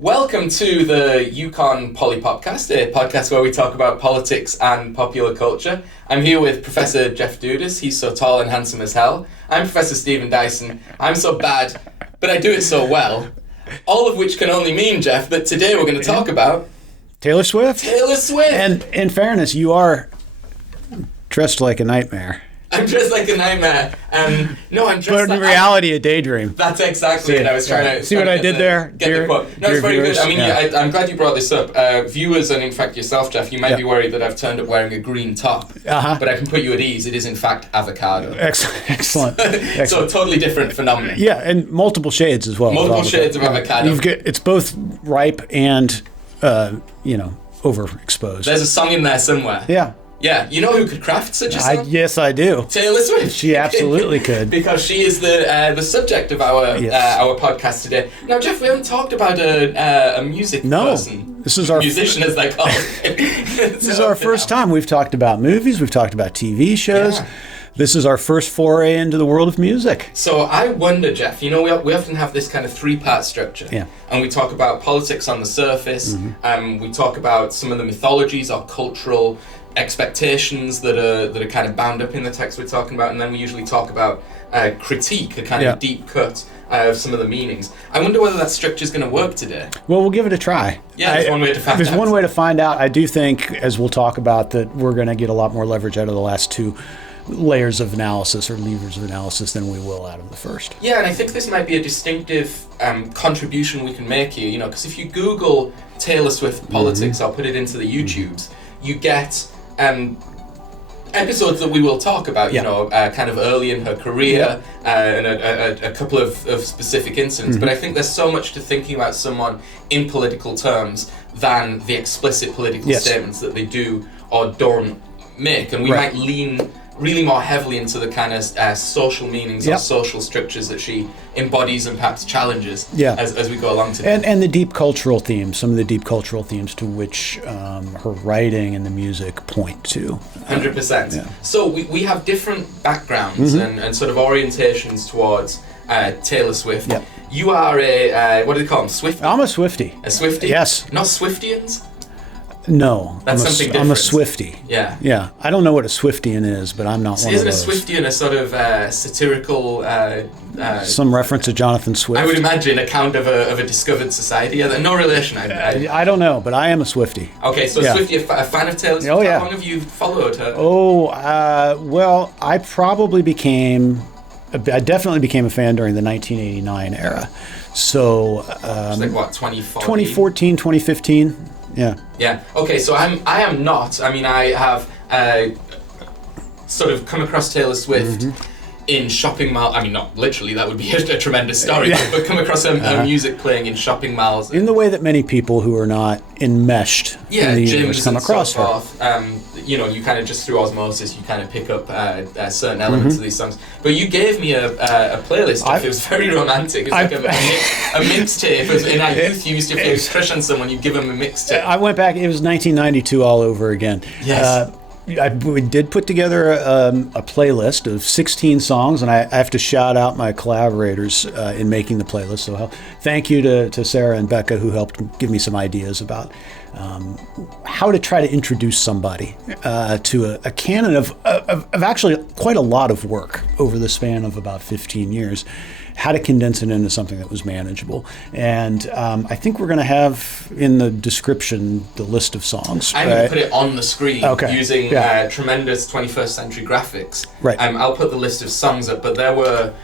Welcome to the Yukon Poly Podcast, a podcast where we talk about politics and popular culture. I'm here with Professor Jeff Dudas. He's so tall and handsome as hell. I'm Professor Stephen Dyson. I'm so bad, but I do it so well. All of which can only mean, Jeff, that today we're going to talk about... Taylor Swift? Taylor Swift! And in fairness, you are dressed like a nightmare. I'm dressed like a nightmare. No, I'm dressed but in reality, a daydream. That's exactly it. I was trying to... See what I did there? Get the quote. No, it's very good. I mean, I'm glad you brought this up. Viewers, and in fact yourself, Jeff, you might be worried that I've turned up wearing a green top. But I can put you at ease. It is, in fact, avocado. Excellent. So a totally different phenomenon. Yeah, and multiple shades as well. Multiple shades of avocado. It's both ripe and, overexposed. There's a song in there somewhere. Yeah. Yeah, you know who could craft such a song? Yes, I do. Taylor Swift. She absolutely could. Because she is the subject of our podcast today. Now, Jeff, we haven't talked about a music person. This is our musician, as they call it. This is our first time. We've talked about movies. We've talked about TV shows. Yeah. This is our first foray into the world of music. So I wonder, Jeff, we often have this kind of three-part structure. Yeah. And we talk about politics on the surface. We talk about some of the mythologies or cultural expectations that are kind of bound up in the text we're talking about, and then we usually talk about critique, a kind of deep cut of some of the meanings. I wonder whether that structure is going to work today. Well, we'll give it a try. Yeah, there's one way to find out. There's one way to find out. I do think, as we'll talk about, that we're going to get a lot more leverage out of the last two layers of analysis or levers of analysis than we will out of the first. Yeah, and I think this might be a distinctive contribution we can make here, because if you Google Taylor Swift politics or put it into the YouTubes, you get episodes that we will talk about, kind of early in her career, and a couple of specific incidents. But I think there's so much to thinking about someone in political terms than the explicit political statements that they do or don't make. And we might lean really more heavily into the kind of social meanings or social structures that she embodies and perhaps challenges as we go along today. And the deep cultural themes, some of the deep cultural themes to which her writing and the music point to. 100%. Yeah. So we have different backgrounds and sort of orientations towards Taylor Swift. Yep. You are a, what do they call them, Swiftie? I'm a Swiftie. A Swiftie? Yes. Not Swiftians? No, that's something different. I'm a Swiftie. Yeah. I don't know what a Swiftian is, but I'm not one of those. Isn't a Swiftian a sort of satirical... some reference to Jonathan Swift? I would imagine, account of a discovered society. Yeah, no relation. I don't know, but I am a Swiftie. Okay, so Swiftie, a fan of Taylor Swift. How long have you followed her? Well, I definitely became a fan during the 1989 era. So... it's like what, 2014, 2015? Yeah. Okay, so I am not. I mean, I have sort of come across Taylor Swift in shopping malls. I mean, not literally, that would be a tremendous story, but come across her music playing in shopping malls. In the way that many people who are not enmeshed in the universe come across her. You kind of just through osmosis, you kind of pick up certain elements of these songs. But you gave me a playlist. It was very romantic. It's like a mixtape. In our youth, you used to feel a crush on someone, you'd give them a mixtape. I went back, it was 1992 all over again. Yes. We did put together a playlist of 16 songs, and I have to shout out my collaborators in making the playlist. So thank you to Sarah and Becca, who helped give me some ideas about how to try to introduce somebody to a canon of actually quite a lot of work over the span of about 15 years. How to condense it into something that was manageable. And I think we're going to have in the description the list of songs. I'm going to put it on the screen using tremendous 21st century graphics. Right. I'll put the list of songs up, but there were,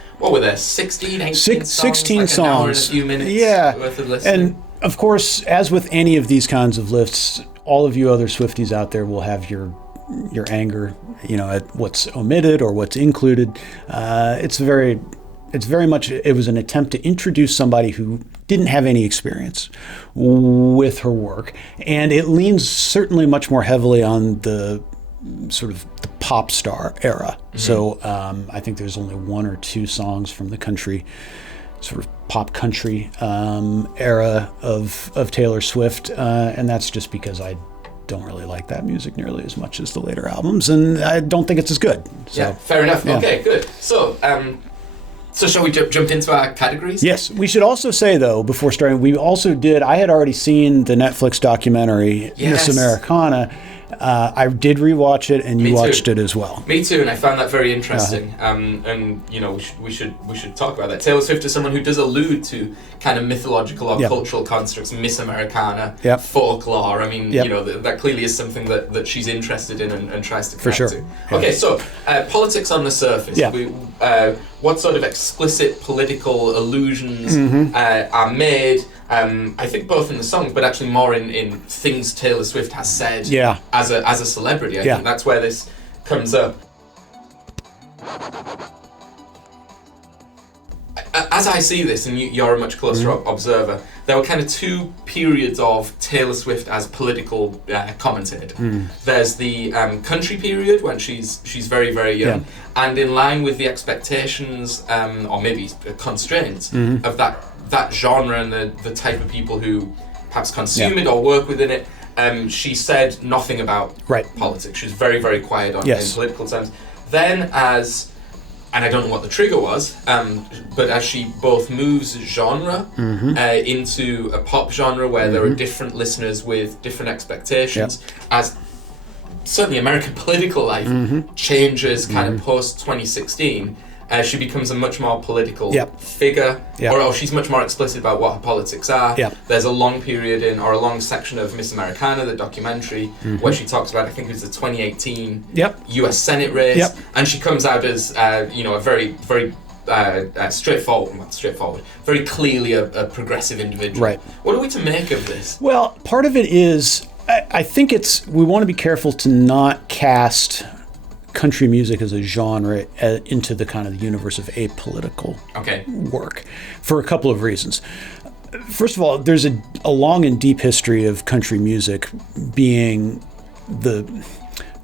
16, 18 songs? 16 like songs. An hour and a few minutes worth of listening. And of course, as with any of these kinds of lists, all of you other Swifties out there will have your anger, at what's omitted or what's included. It's very much, it was an attempt to introduce somebody who didn't have any experience with her work. And it leans certainly much more heavily on the sort of the pop star era. So I think there's only one or two songs from the country, sort of pop country era of Taylor Swift. And that's just because I don't really like that music nearly as much as the later albums. And I don't think it's as good. So, fair enough. Yeah. Okay, good. So, So shall we jump into our categories? Yes. We should also say, though, before starting, I had already seen the Netflix documentary, Yes. Miss Americana. I did rewatch it, and you watched it as well. Me too, and I found that very interesting. And we should talk about that. Taylor Swift is someone who does allude to kind of mythological or cultural constructs, Miss Americana, folklore. I mean, that clearly is something that she's interested in and tries to connect to. Okay, so politics on the surface. Yeah. What sort of explicit political allusions are made? I think both in the songs, but actually more in things Taylor Swift has said as a celebrity. I think that's where this comes up. As I see this, and you're a much closer observer, there were kind of two periods of Taylor Swift as political commentator. There's the country period when she's very, very young, and in line with the expectations or maybe constraints of that genre and the type of people who perhaps consume it or work within it, she said nothing about politics. She was very, very quiet in political terms. Then and I don't know what the trigger was, but as she both moves genre into a pop genre where there are different listeners with different expectations, as certainly American political life changes kind of post 2016, she becomes a much more political figure, or she's much more explicit about what her politics are. There's a long period or a long section of Miss Americana, the documentary, where she talks about, I think it was the 2018 US Senate race, and she comes out as a very, very straightforward, very clearly a progressive individual. What are we to make of this? Well, part of it is, I think we want to be careful to not cast country music as a genre into the kind of the universe of apolitical work for a couple of reasons. First of all, there's a long and deep history of country music being the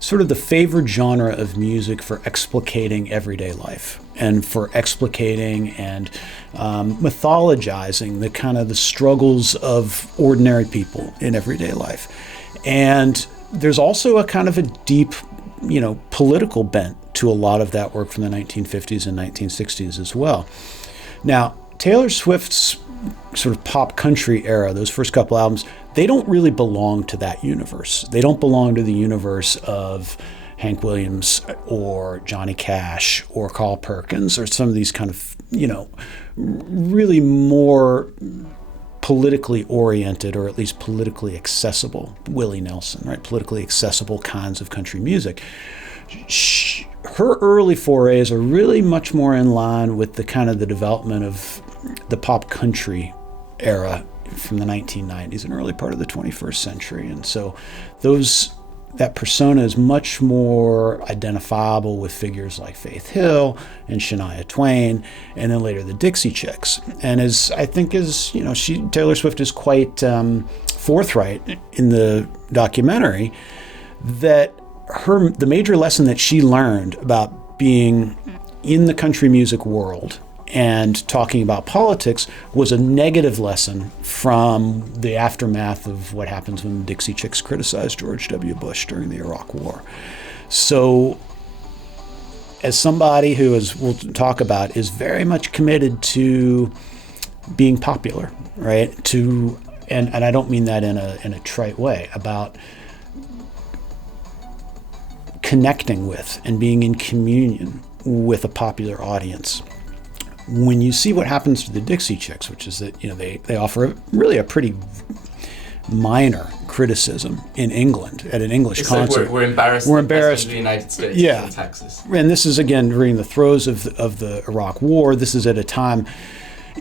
sort of the favored genre of music for explicating everyday life and for explicating and mythologizing the kind of the struggles of ordinary people in everyday life. And there's also a kind of a deep political bent to a lot of that work from the 1950s and 1960s as well. Now, Taylor Swift's sort of pop country era, those first couple albums, they don't really belong to that universe. They don't belong to the universe of Hank Williams or Johnny Cash or Carl Perkins or some of these kind of, really more politically oriented, or at least politically accessible, Willie Nelson, right? Politically accessible kinds of country music. Her early forays are really much more in line with the kind of the development of the pop country era from the 1990s and early part of the 21st century. And so that persona is much more identifiable with figures like Faith Hill and Shania Twain, and then later the Dixie Chicks. And Taylor Swift is quite forthright in the documentary that the major lesson that she learned about being in the country music world and talking about politics was a negative lesson from the aftermath of what happens when the Dixie Chicks criticized George W. Bush during the Iraq War. So, as somebody who, as we'll talk about, is very much committed to being popular, right? And I don't mean that in a trite way, about connecting with and being in communion with a popular audience. When you see what happens to the Dixie Chicks, which is that they offer really a pretty minor criticism in England at an English concert. Like we're embarrassed. We're embarrassed in the United States, in Texas. And this is again during the throes of the Iraq War. This is at a time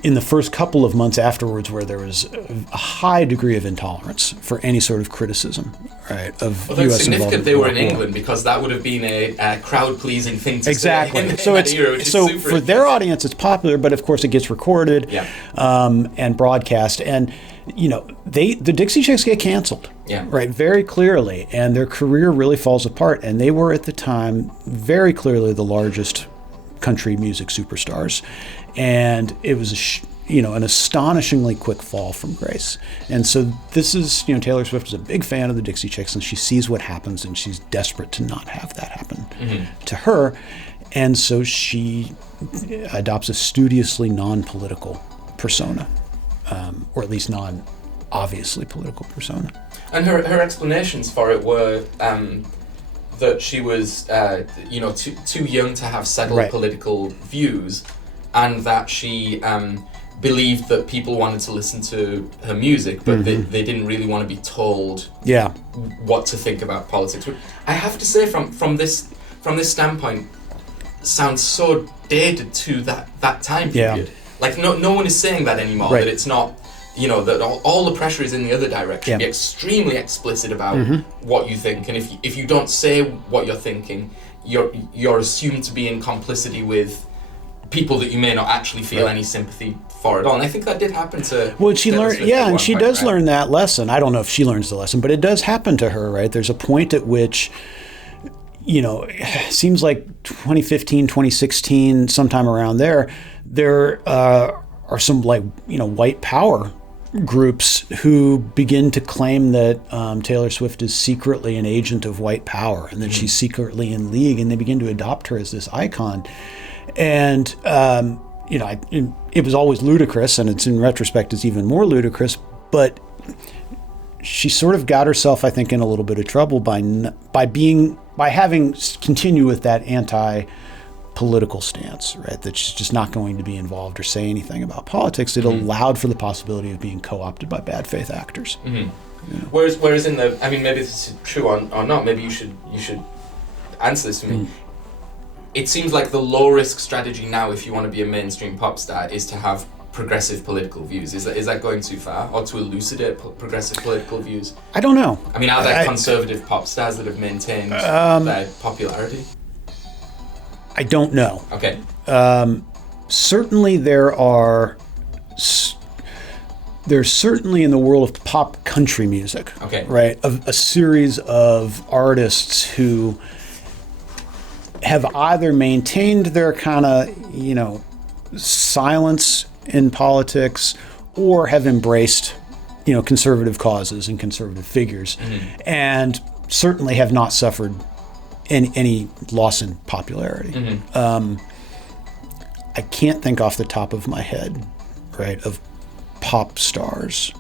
in the first couple of months afterwards where there was a high degree of intolerance for any sort of criticism, right, of Although U.S. it's significant involvement they in the were in Iraq War. England, because that would have been a crowd-pleasing thing to Exactly. say. So For their audience, it's popular, but of course it gets recorded and broadcast. And the Dixie Chicks get canceled, right, very clearly, and their career really falls apart. And they were at the time very clearly the largest country music superstars, and it was an astonishingly quick fall from grace. And so this is, Taylor Swift is a big fan of the Dixie Chicks, and she sees what happens, and she's desperate to not have that happen to her. And so she adopts a studiously non-political persona, or at least non-obviously political persona. And her explanations for it were that she was, too young to have settled political views, and that she believed that people wanted to listen to her music, but they didn't really want to be told what to think about politics. Which I have to say, from this standpoint, sounds so dated to that time period. Yeah. Like no one is saying that anymore. That it's not. That all the pressure is in the other direction. Be extremely explicit about what you think, and if you don't say what you're thinking, you're assumed to be in complicity with people that you may not actually feel any sympathy for at all. And I think that did happen to. Well, she learned, and she does learn that lesson. I don't know if she learns the lesson, but it does happen to her, right? There's a point at which, it seems like 2015, 2016, sometime around there are some white power groups who begin to claim that Taylor Swift is secretly an agent of white power and that she's secretly in league, and they begin to adopt her as this icon. And, it was always ludicrous, and it's in retrospect is even more ludicrous, but she sort of got herself, I think, in a little bit of trouble by having continue with that anti-political stance, right? That she's just not going to be involved or say anything about politics. It allowed for the possibility of being co-opted by bad faith actors. Whereas in the, I mean, maybe this is true or not. Maybe you should answer this for me. It seems like the low-risk strategy now, if you want to be a mainstream pop star, is to have progressive political views. Is that going too far, or to elucidate progressive political views? I don't know. I mean, are there conservative pop stars that have maintained their popularity? I don't know. Okay. Certainly there's certainly in the world of pop country music, right, a series of artists who have either maintained their kind of, silence in politics, or have embraced, conservative causes and conservative figures, and certainly have not suffered any loss in popularity. I can't think off the top of my head, right, of pop stars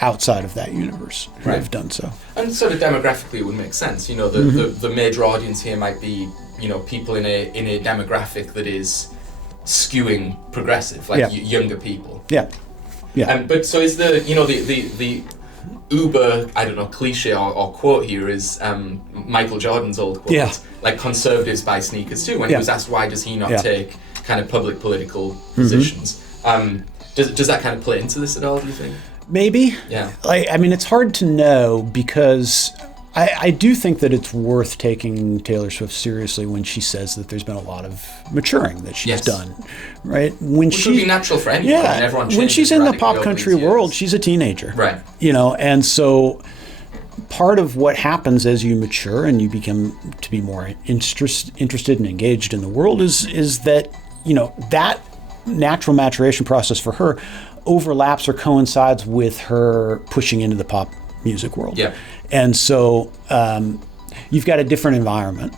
outside of that universe who have done so. And sort of demographically, it would make sense. The major audience here might be, people in a demographic that is skewing progressive, like younger people. Yeah. But so is the uber, I don't know, cliche or quote here is Michael Jordan's old quote, like conservatives buy sneakers too, when he was asked why does he not take kind of public political positions. Does that kind of play into this at all, do you think? Maybe. Yeah. I mean, it's hard to know, because I do think that it's worth taking Taylor Swift seriously when she says that there's been a lot of maturing that she's done, right? Which would be natural for anyone. Yeah. Everyone when she's in the pop country world, she's a teenager. Right. And so part of what happens as you mature and you become to be more interested and engaged in the world is that, that natural maturation process for her overlaps or coincides with her pushing into the pop music world. Yeah. And so you've got a different environment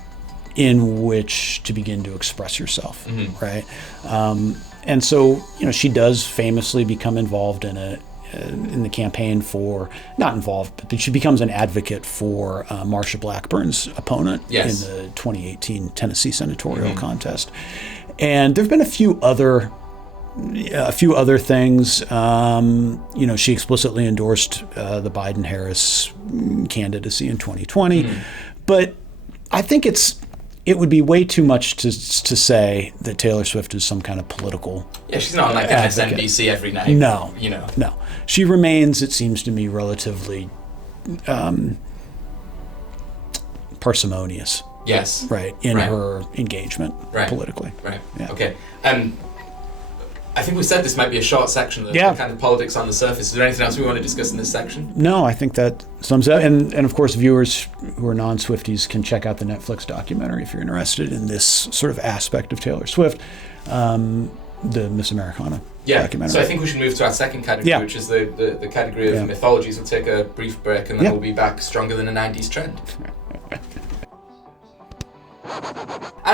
in which to begin to express yourself, right? And so, she does famously become involved in the campaign for, not involved, but she becomes an advocate for Marsha Blackburn's opponent in the 2018 Tennessee senatorial contest. And there have been a few other things. She explicitly endorsed the Biden-Harris candidacy in 2020. But I think it would be way too much to say that Taylor Swift is some kind of political she's not like advocate. MSNBC every night. No. No. She remains, it seems to me, relatively parsimonious. Yes. Right. In her engagement politically. Right. Yeah. Okay. I think we said this might be a short section of the kind of politics on the surface. Is there anything else we want to discuss in this section? No, I think that sums up. And of course, viewers who are non-Swifties can check out the Netflix documentary if you're interested in this sort of aspect of Taylor Swift, the Miss Americana documentary. So I think we should move to our second category, which is the category of mythologies. We'll take a brief break and then we'll be back stronger than a 90s trend.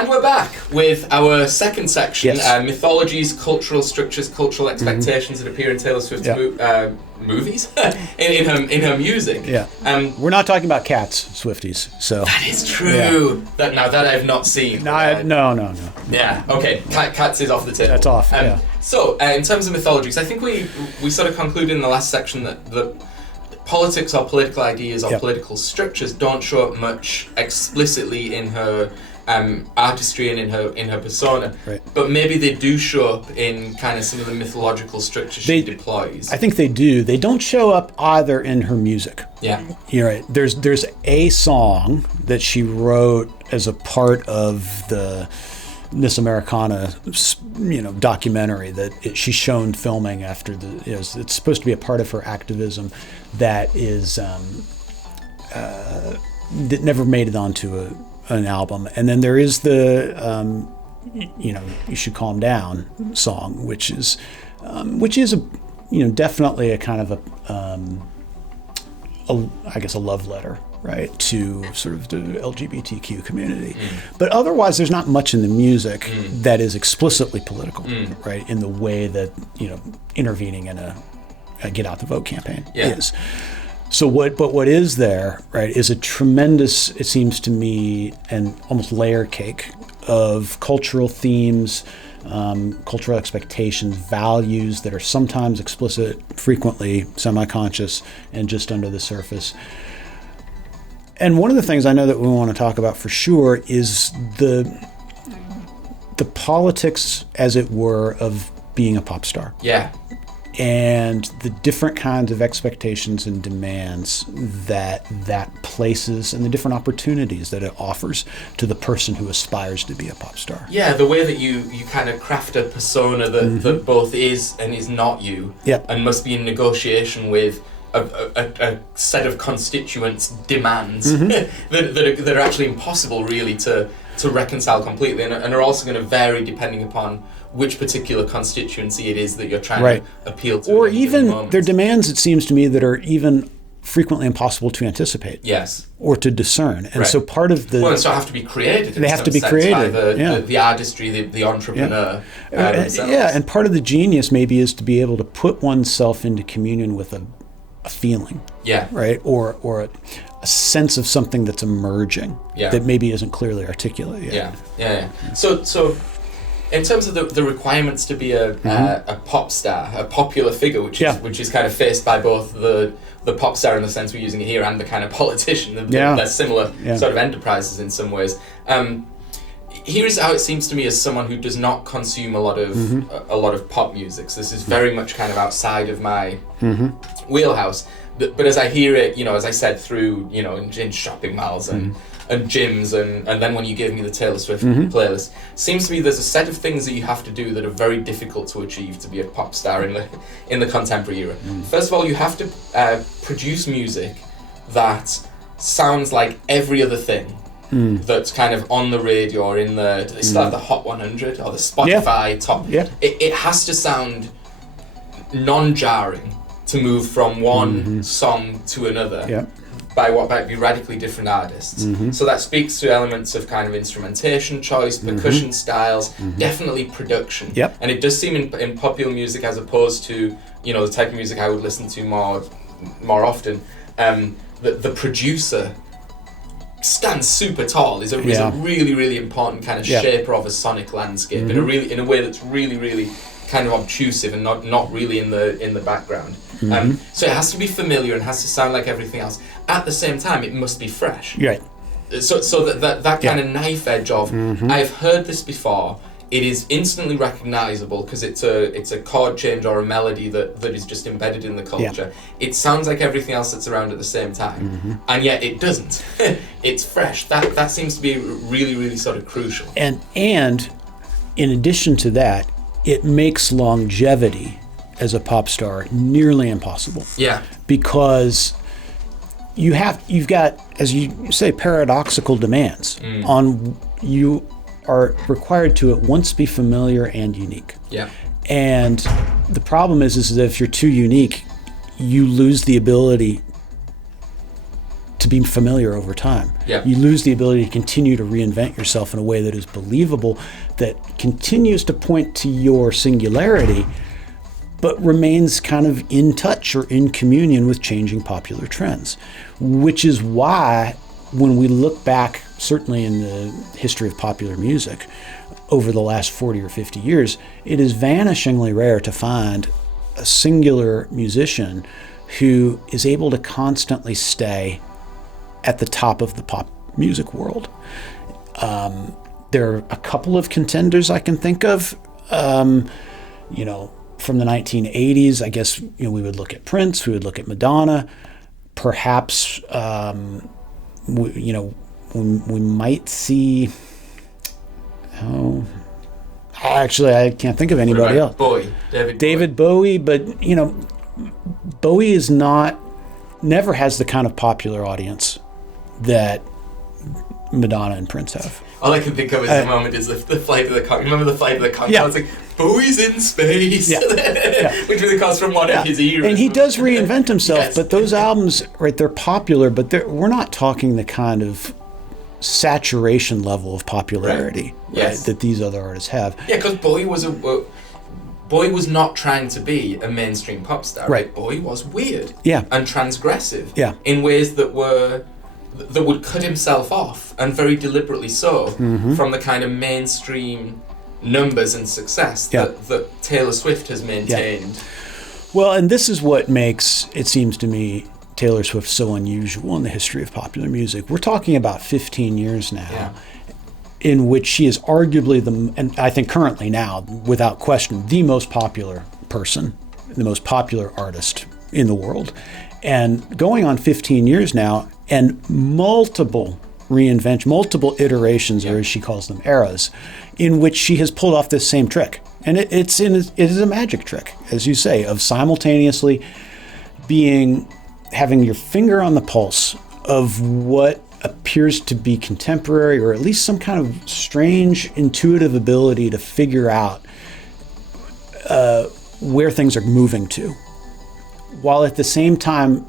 And we're back with our second section, Yes. Mythologies, cultural structures, cultural expectations that appear in Taylor Swift's movies, in her music. Yeah. We're not talking about Cats, Swifties. So that is true. Yeah. That I've not seen. No. Yeah. Okay. Cats is off the table. That's off. Yeah. So, in terms of mythologies, I think we sort of concluded in the last section that politics or political ideas or political structures don't show up much explicitly in her artistry and in her persona, right. But maybe they do show up in kind of some of the mythological structures she deploys. I think they do. They don't show up either in her music. Yeah, you're right. There's a song that she wrote as a part of the Miss Americana, documentary that she's shown filming after it's supposed to be a part of her activism that is that never made it onto an album. And then there is the You Should Calm Down song, which is definitely a kind of a love letter, right, to sort of the LGBTQ community. But otherwise, there's not much in the music that is explicitly political, right, in the way that, intervening in a Get Out the Vote campaign is. So what is there, right, is a tremendous, it seems to me, an almost layer cake of cultural themes, cultural expectations, values that are sometimes explicit, frequently semi-conscious, and just under the surface. And one of the things I know that we want to talk about for sure is the politics, as it were, of being a pop star. Yeah. And the different kinds of expectations and demands that places, and the different opportunities that it offers to the person who aspires to be a pop star. Yeah, the way that you kind of craft a persona that both is and is not you, and must be in negotiation with a set of constituents' demands that are actually impossible really to reconcile completely, and are also going to vary depending upon which particular constituency it is that you're trying to appeal to. Or even their demands, it seems to me, that are even frequently impossiple to anticipate. Yes. Or to discern. And so part of the... Well, so have to be created. They have to be created. By the artistry, the entrepreneur. And part of the genius maybe is to be able to put oneself into communion with a feeling. Yeah. Right? Or a sense of something that's emerging that maybe isn't clearly articulate yet. Yeah. So in terms of the requirements to be a pop star, a popular figure, which is kind of faced by both the pop star in the sense we're using it here and the kind of politician, they're similar sort of enterprises in some ways. Here's how it seems to me as someone who does not consume a lot of pop music. So this is very much kind of outside of my wheelhouse. But as I hear it, as I said, through in shopping malls and gyms, and then when you gave me the Taylor Swift playlist, seems to me there's a set of things that you have to do that are very difficult to achieve to be a pop star in the contemporary era. First of all, you have to produce music that sounds like every other thing that's kind of on the radio or in it's like the Hot 100 or the Spotify top. It has to sound non-jarring to move from one song to another by what might be radically different artists. So that speaks to elements of kind of instrumentation choice, percussion styles, definitely production. And it does seem in popular music, as opposed to the type of music I would listen to more often, the producer stands super tall, is a really, really important kind of shaper of a sonic landscape in a way that's really, really kind of obtrusive and not really in the background. So it has to be familiar and has to sound like everything else. At the same time, it must be fresh. Right. So that kind of knife edge of I've heard this before. It is instantly recognizable because it's a chord change or a melody that is just embedded in the culture. It sounds like everything else that's around at the same time, and yet it doesn't. It's fresh. That seems to be really, really sort of crucial. And in addition to that, it makes longevity as a pop star nearly impossible. Yeah. Because you've got, as you say, paradoxical demands on you. Are required to at once be familiar and unique. Yeah. And the problem is that if you're too unique, you lose the ability to be familiar over time. Yeah. You lose the ability to continue to reinvent yourself in a way that is believable, that continues to point to your singularity, but remains kind of in touch or in communion with changing popular trends. Which is why, when we look back, certainly in the history of popular music, over the last 40 or 50 years, it is vanishingly rare to find a singular musician who is able to constantly stay at the top of the pop music world. There are a couple of contenders I can think of, from the 1980s. I guess, we would look at Prince, we would look at Madonna, perhaps, we might see, actually, I can't think of anybody else. David Bowie, but Bowie is never has the kind of popular audience that Madonna and Prince have. All I can think of at the moment is the Flight of the Conchords. Remember the Flight of the Conchords? Yeah. It's like, Bowie's in space! Yeah. Which really comes from one of his eras. And he does reinvent himself, Yes. but those albums, right, they're popular, but we're not talking the kind of saturation level of popularity that these other artists have. Yeah, because Bowie was not trying to be a mainstream pop star. Right. Bowie was weird. Yeah. And transgressive. Yeah. In ways that would cut himself off, and very deliberately so, from the kind of mainstream numbers and success that Taylor Swift has maintained. Yeah. Well, and this is what makes, it seems to me, Taylor Swift so unusual in the history of popular music. We're talking about 15 years now, in which she is arguably and I think currently now, without question, the most popular person, the most popular artist in the world. And going on 15 years now, and multiple iterations, or as she calls them, eras, in which she has pulled off this same trick. And it is a magic trick, as you say, of simultaneously having your finger on the pulse of what appears to be contemporary, or at least some kind of strange intuitive ability to figure out where things are moving to, while at the same time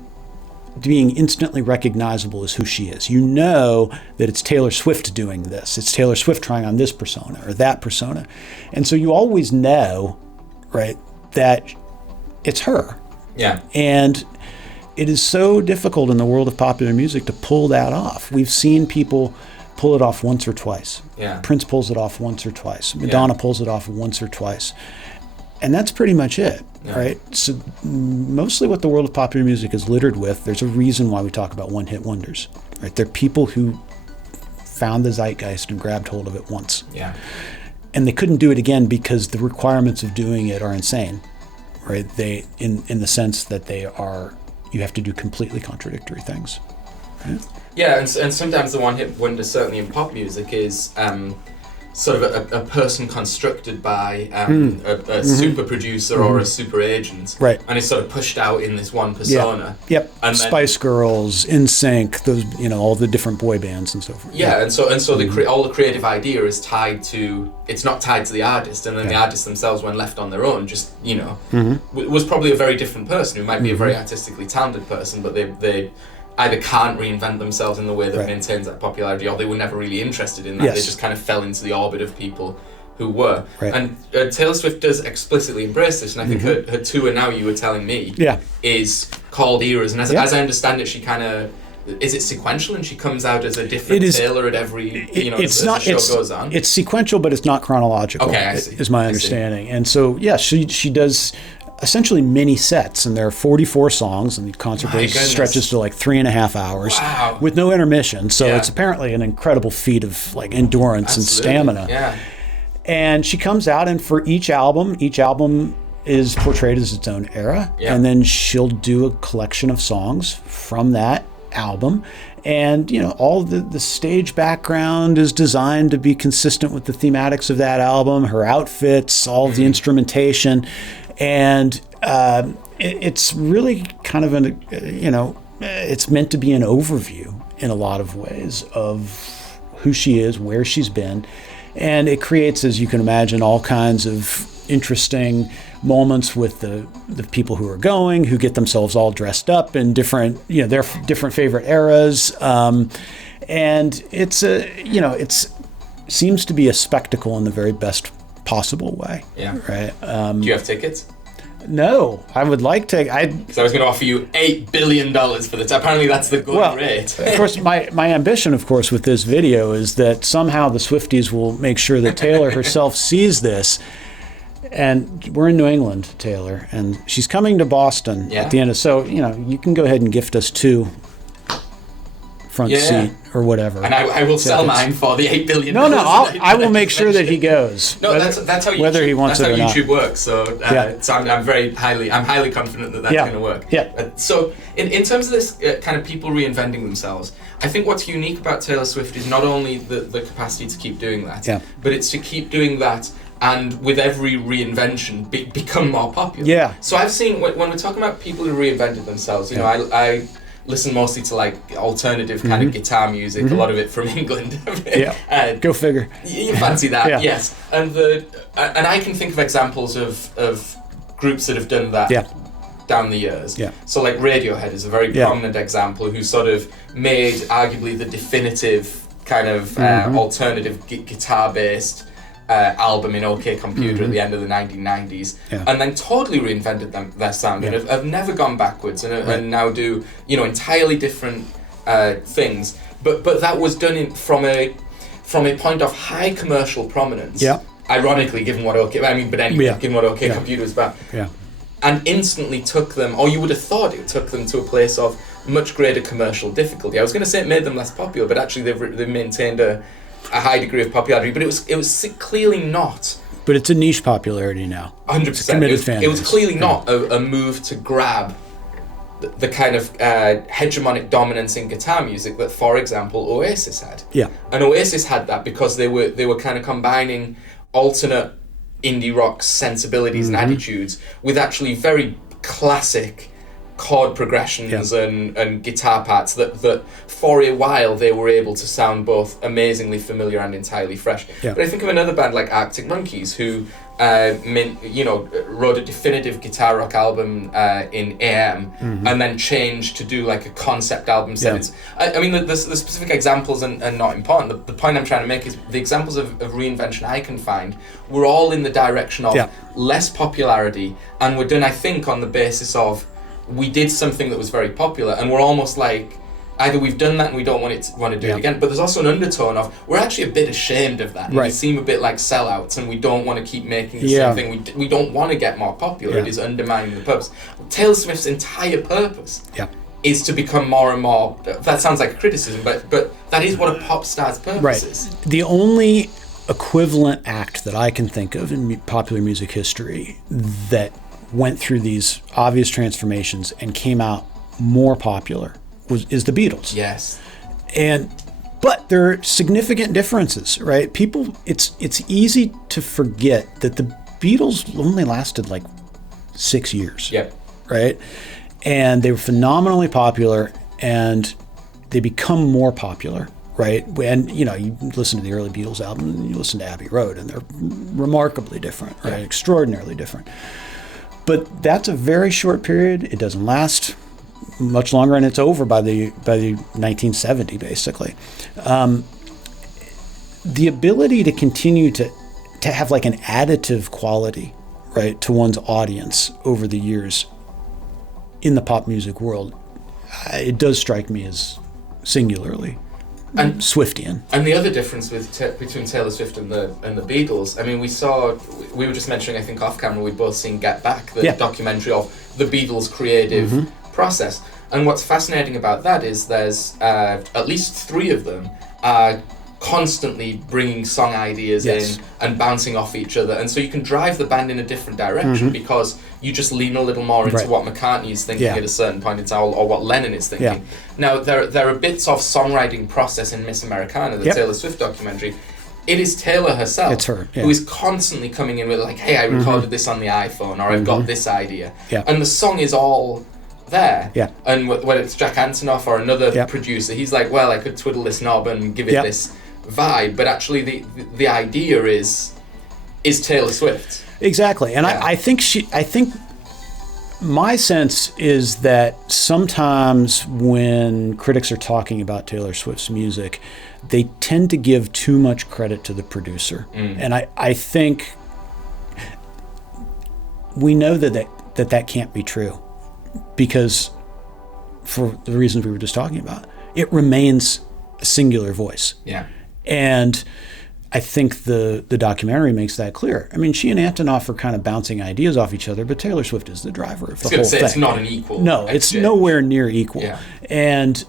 being instantly recognizable as who she is. You know that it's Taylor Swift doing this. It's Taylor Swift trying on this persona or that persona. And so you always know, right, that it's her. Yeah. And it is so difficult in the world of popular music to pull that off. We've seen people pull it off once or twice. Yeah. Prince pulls it off once or twice. Madonna pulls it off once or twice. And that's pretty much it, right? So mostly what the world of popular music is littered with, there's a reason why we talk about one-hit wonders, right? They're people who found the zeitgeist and grabbed hold of it once. Yeah. And they couldn't do it again because the requirements of doing it are insane, right? They, in the sense that you have to do completely contradictory things. Right? Yeah, and sometimes the one-hit wonder, certainly in pop music, is sort of a person constructed by a super producer or a super agent, right? And is sort of pushed out in this one persona. Yep. And Spice Girls, NSYNC, those, all the different boy bands and so forth. Yeah, and so all the creative idea is tied to. It's not tied to the artist, and then the artists themselves, when left on their own, just was probably a very different person who might be a very artistically talented person, but they either can't reinvent themselves in the way that maintains that popularity, or they were never really interested in that. They just kind of fell into the orbit of people who were. Right. And Taylor Swift does explicitly embrace this, and I think her tour now, you were telling me, is called Eras. And as I understand it, she kind of... Is it sequential, and she comes out as a different Taylor at every, as the show goes on? It's sequential, but it's not chronological, okay, I see. Is my understanding. And so, she does essentially mini sets, and there are 44 songs, and the concert stretches to like 3.5 hours with no intermission. So it's apparently an incredible feat of like endurance and stamina. Yeah. And she comes out, and for each album is portrayed as its own era, and then she'll do a collection of songs from that album. And all the stage background is designed to be consistent with the thematics of that album, her outfits, all of the instrumentation. And it's really kind of it's meant to be an overview in a lot of ways of who she is, where she's been. And it creates, as you can imagine, all kinds of interesting moments with the people who are going, who get themselves all dressed up in different, their different favorite eras. And it's seems to be a spectacle in the very best possible way. Yeah. Right. Do you have tickets? No, I would like to. Because I was going to offer you $8 billion for this. Apparently, that's the going rate. Of course, my ambition, of course, with this video is that somehow the Swifties will make sure that Taylor herself sees this. And we're in New England, Taylor, and she's coming to Boston at the end of. So you can go ahead and gift us 2 front seat or whatever. And I will sell mine for the $8 billion. No, I will make sure that he goes. No, that's how YouTube, whether he wants it or not. YouTube works. So, so I'm highly confident that that's going to work. Yeah. So in terms of this kind of people reinventing themselves, I think what's unique about Taylor Swift is not only the capacity to keep doing that, but it's to keep doing that and with every reinvention become more popular. Yeah. So I've seen when we're talking about people who reinvented themselves, I listen mostly to like alternative kind of guitar music, a lot of it from England. Go figure. You fancy that, yes. And I can think of examples of groups that have done that down the years. Yeah. So like Radiohead is a very prominent example who sort of made arguably the definitive kind of alternative guitar-based album in OK Computer at the end of the 1990s, and then totally reinvented their sound and have never gone backwards and now do entirely different things. But that was done from a point of high commercial prominence. Yeah. Ironically, given what given what OK Computer was about. Yeah. And instantly took them, or you would have thought it took them to a place of much greater commercial difficulty. I was going to say it made them less popular, but actually they've maintained a high degree of popularity, but it was clearly not. But it's a niche popularity now. 100%. It was clearly not a move to grab the kind of hegemonic dominance in guitar music that, for example, Oasis had. Yeah. And Oasis had that because they were kind of combining alternate indie rock sensibilities and attitudes with actually very classic chord progressions and guitar parts that for a while they were able to sound both amazingly familiar and entirely fresh. But I think of another band like Arctic Monkeys who wrote a definitive guitar rock album in AM and then changed to do like a concept album set. I mean the specific examples are not important. The point I'm trying to make is the examples of reinvention I can find were all in the direction of less popularity and were done, I think, on the basis of we did something that was very popular, and we're almost like either we've done that and we don't want to do it again, but there's also an undertone of we're actually a bit ashamed of that. We seem a bit like sellouts, and we don't want to keep making the same thing. We don't want to get more popular. It is undermining the purpose. Taylor Swift's entire purpose is to become more and more. That sounds like a criticism, but that is what a pop star's purpose is. The only equivalent act that I can think of in popular music history that went through these obvious transformations and came out more popular is the Beatles. Yes. But there are significant differences, right? It's easy to forget that the Beatles only lasted like 6 years. Yep. Right? And they were phenomenally popular, and they become more popular, right? And you listen to the early Beatles album and you listen to Abbey Road, and they're remarkably different, right? Extraordinarily different. But that's a very short period. It doesn't last much longer, and it's over by the 1970, basically. The ability to continue to have like an additive quality, right, to one's audience over the years in the pop music world, it does strike me as singularly Swiftian. And the other difference between Taylor Swift and the Beatles, I mean, we were just mentioning, I think off camera, we'd both seen Get Back, the documentary of the Beatles' creative process. And what's fascinating about that is there's at least 3 of them are constantly bringing song ideas in and bouncing off each other, and so you can drive the band in a different direction because you just lean a little more into what McCartney is thinking at a certain point in time, or what Lennon is thinking. Now there are bits of songwriting process in Miss Americana, the Taylor Swift documentary. It is Taylor herself it's her, who is constantly coming in with like, hey, I recorded this on the iPhone, or I've got this idea, and the song is all there. And when it's Jack Antonoff or another producer, he's like, well, I could twiddle this knob and give it this vibe, but actually the idea is is Taylor Swift. Exactly. And I think my sense is that sometimes when critics are talking about Taylor Swift's music, they tend to give too much credit to the producer. And I think we know that can't be true, because for the reasons we were just talking about, it remains a singular voice. Yeah. And I think the documentary makes that clear. I mean, she and Antonoff are kind of bouncing ideas off each other, but Taylor Swift is the driver of the whole thing. It's not an equal. No, exchange. It's nowhere near equal. Yeah. And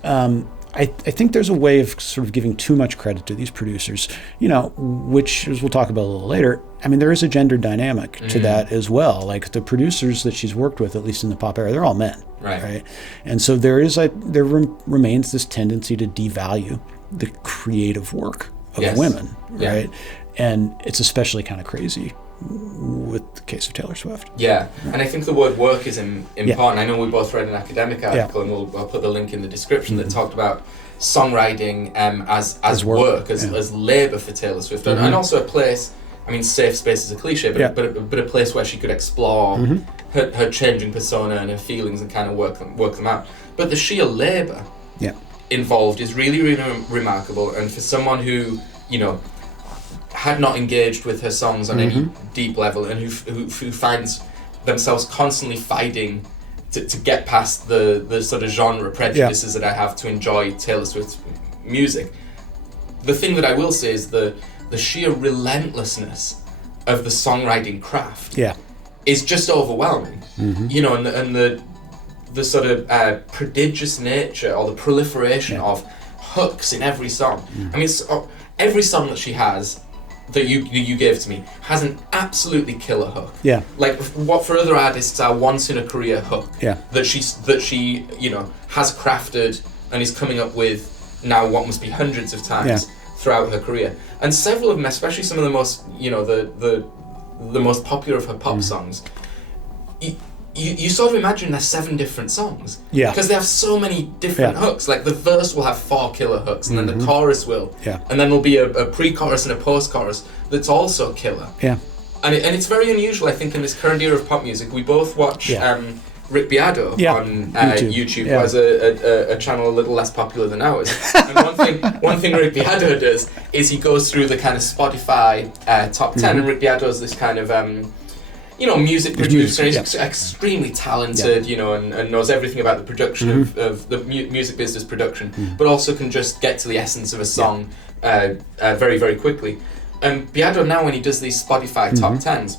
I think there's a way of sort of giving too much credit to these producers, which, as we'll talk about a little later, I mean, there is a gender dynamic to that as well. Like the producers that she's worked with, at least in the pop era, they're all men. Right. And so there remains this tendency to devalue the creative work of women, right? And it's especially kind of crazy with the case of Taylor Swift. Yeah, and I think the word work is important. I know we both read an academic article, and I'll put the link in the description, that talked about songwriting as work, as labour for Taylor Swift, and also a place. I mean, safe space is a cliche, but a place where she could explore her changing persona and her feelings and kind of work them out. But the sheer labour involved is really, really remarkable, and for someone who had not engaged with her songs on any deep level, and who finds themselves constantly fighting to get past the sort of genre prejudices that I have to enjoy Taylor Swift's music. The thing that I will say is the sheer relentlessness of the songwriting craft is just overwhelming. And the sort of prodigious nature or the proliferation of hooks in every song. I mean, every song that she has, that you gave to me, has an absolutely killer hook. Yeah. Like what for other artists are once in a career hook. Yeah. That she has crafted and is coming up with now what must be hundreds of times throughout her career. And several of them, especially some of the most the most popular of her pop songs, you sort of imagine there's 7 different songs. Yeah. Because they have so many different hooks. Like the verse will have 4 killer hooks, and then the chorus will. Yeah. And then there'll be a pre-chorus and a post-chorus that's also killer. Yeah. And it's very unusual, I think, in this current era of pop music. We both watch Rick Beato on YouTube, who has a channel a little less popular than ours. And one thing Rick Beato does is he goes through the kind of Spotify top 10, and Rick Beato is this kind of music producer. He's extremely talented, and knows everything about the production of the music business production, but also can just get to the essence of a song very, very quickly. And Beato now, when he does these Spotify top 10s,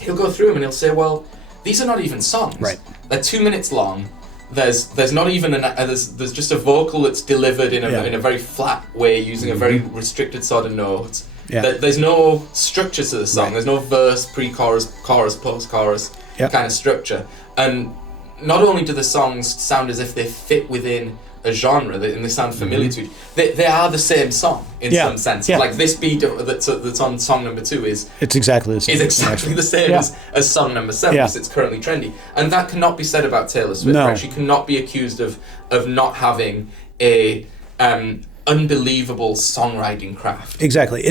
he'll go through them and he'll say, well, these are not even songs. Right. They're 2 minutes long. There's not even there's just a vocal that's delivered in a very flat way using a very restricted sort of note. Yeah. There's no structure to the song. Right. There's no verse, pre-chorus, chorus, post-chorus kind of structure. And not only do the songs sound as if they fit within a genre and they sound familiar to you, they are the same song in some sense. Yeah. Like this beat that's on song number 2 it's exactly the same. Is exactly the same as song number 7 because it's currently trendy. And that cannot be said about Taylor Swift. No. Right? She cannot be accused of not having a unbelievable songwriting craft. Exactly.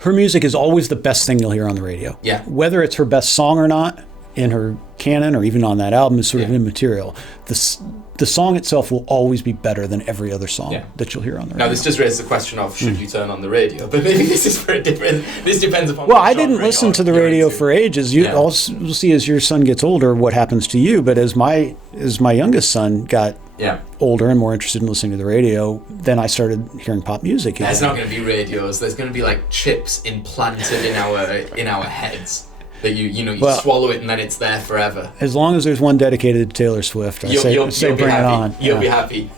Her music is always the best thing you'll hear on the radio. Yeah. Whether it's her best song or not in her canon or even on that album is sort of immaterial. The song itself will always be better than every other song that you'll hear on the radio. Now this does raise the question of should you turn on the radio, but maybe this is for a different. This depends upon. Well, I didn't listen to the radio for ages. You'll see as your son gets older what happens to you. But as my youngest son got older and more interested in listening to the radio, then I started hearing pop music. There's not going to be radios. There's going to be like chips implanted in our heads. That you swallow it and then it's there forever. As long as there's one dedicated to Taylor Swift, I say bring it on. You'll be happy.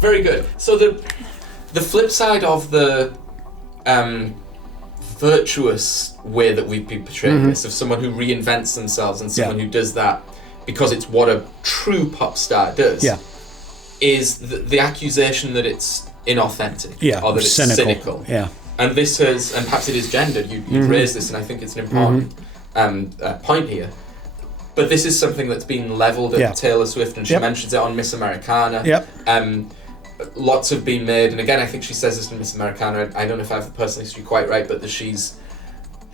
Very good. So the flip side of the virtuous way that we've been portraying this, of someone who reinvents themselves and someone who does that because it's what a true pop star does, is the accusation that it's inauthentic or that it's cynical. Yeah. And this and perhaps it is gendered, you've raised this, and I think it's an important point here. But this is something that's been levelled at Taylor Swift, and she mentions it on Miss Americana. Lots have been made, and again, I think she says this in Miss Americana, I don't know if I have the personal history quite right, but that she's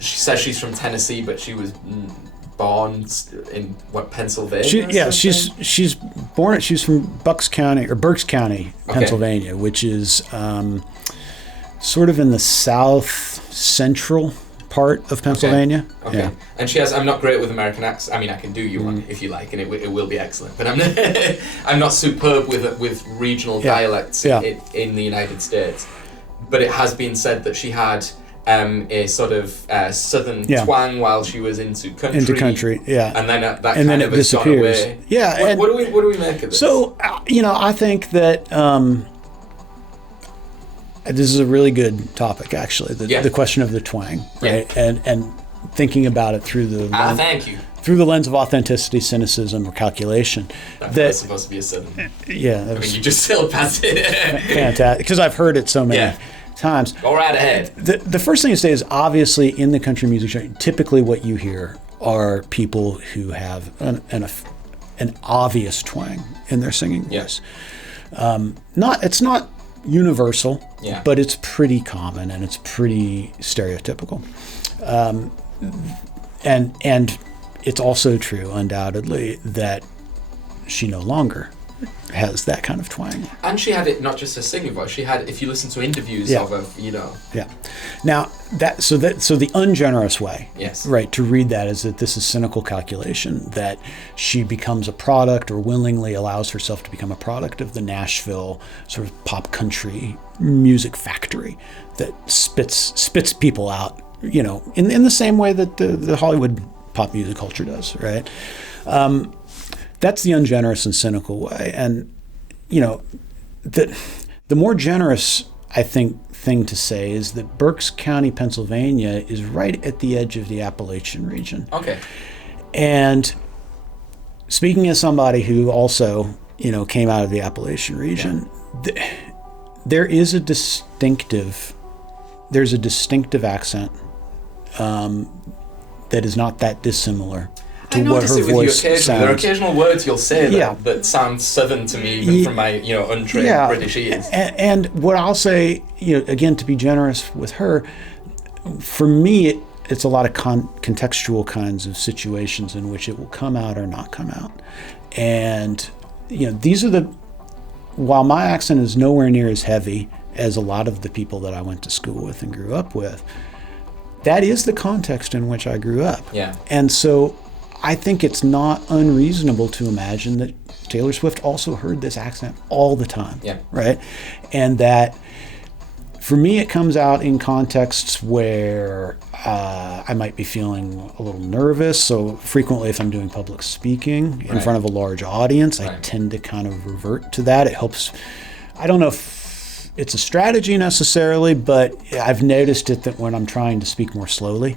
she says she's from Tennessee, but she was born in Pennsylvania? She's from Berks County, Pennsylvania, which is sort of in the south central part of Pennsylvania. Okay. Yeah. And she has, I'm not great with American accents. I mean, I can do you one if you like, and it will be excellent. But I'm not superb with regional dialects in the United States. But it has been said that she had a sort of southern twang while she was into country. And then that and then it disappears. Gone away. Yeah. What do we make of this? So I think that this is a really good topic, actually. The question of the twang, right? And thinking about it through the through the lens of authenticity, cynicism, or calculation. That's supposed to be a southern. Yeah. I mean, you just still pass it. Fantastic, because I've heard it so many times. Go right ahead. The first thing to say is, obviously, in the country music genre, typically what you hear are people who have an obvious twang in their singing voice. It's not universal, but it's pretty common and it's pretty stereotypical. And it's also true, undoubtedly, that she no longer has that kind of twang. And she had it not just her singing voice. She had, if you listen to interviews of her, Yeah. Now so the ungenerous way, right, to read that is that this is cynical calculation, that she becomes a product, or willingly allows herself to become a product of the Nashville sort of pop country music factory that spits people out, in the same way that the Hollywood pop music culture does, right? That's the ungenerous and cynical way. And, the more generous, I think, thing to say is that Berks County, Pennsylvania is right at the edge of the Appalachian region. Okay. And speaking as somebody who also, came out of the Appalachian region, there's a distinctive accent that is not that dissimilar to what her voice sounds. There are occasional words you'll say that sound southern to me, even from my untrained British ears. And what I'll say, again, to be generous with her, for me, it's a lot of contextual kinds of situations in which it will come out or not come out. And these are while my accent is nowhere near as heavy as a lot of the people that I went to school with and grew up with, that is the context in which I grew up. Yeah. And so I think it's not unreasonable to imagine that Taylor Swift also heard this accent all the time. Yeah. Right? And that for me, it comes out in contexts where I might be feeling a little nervous. So frequently, if I'm doing public speaking in front of a large audience, I tend to kind of revert to that. It helps. I don't know if it's a strategy necessarily, but I've noticed it that when I'm trying to speak more slowly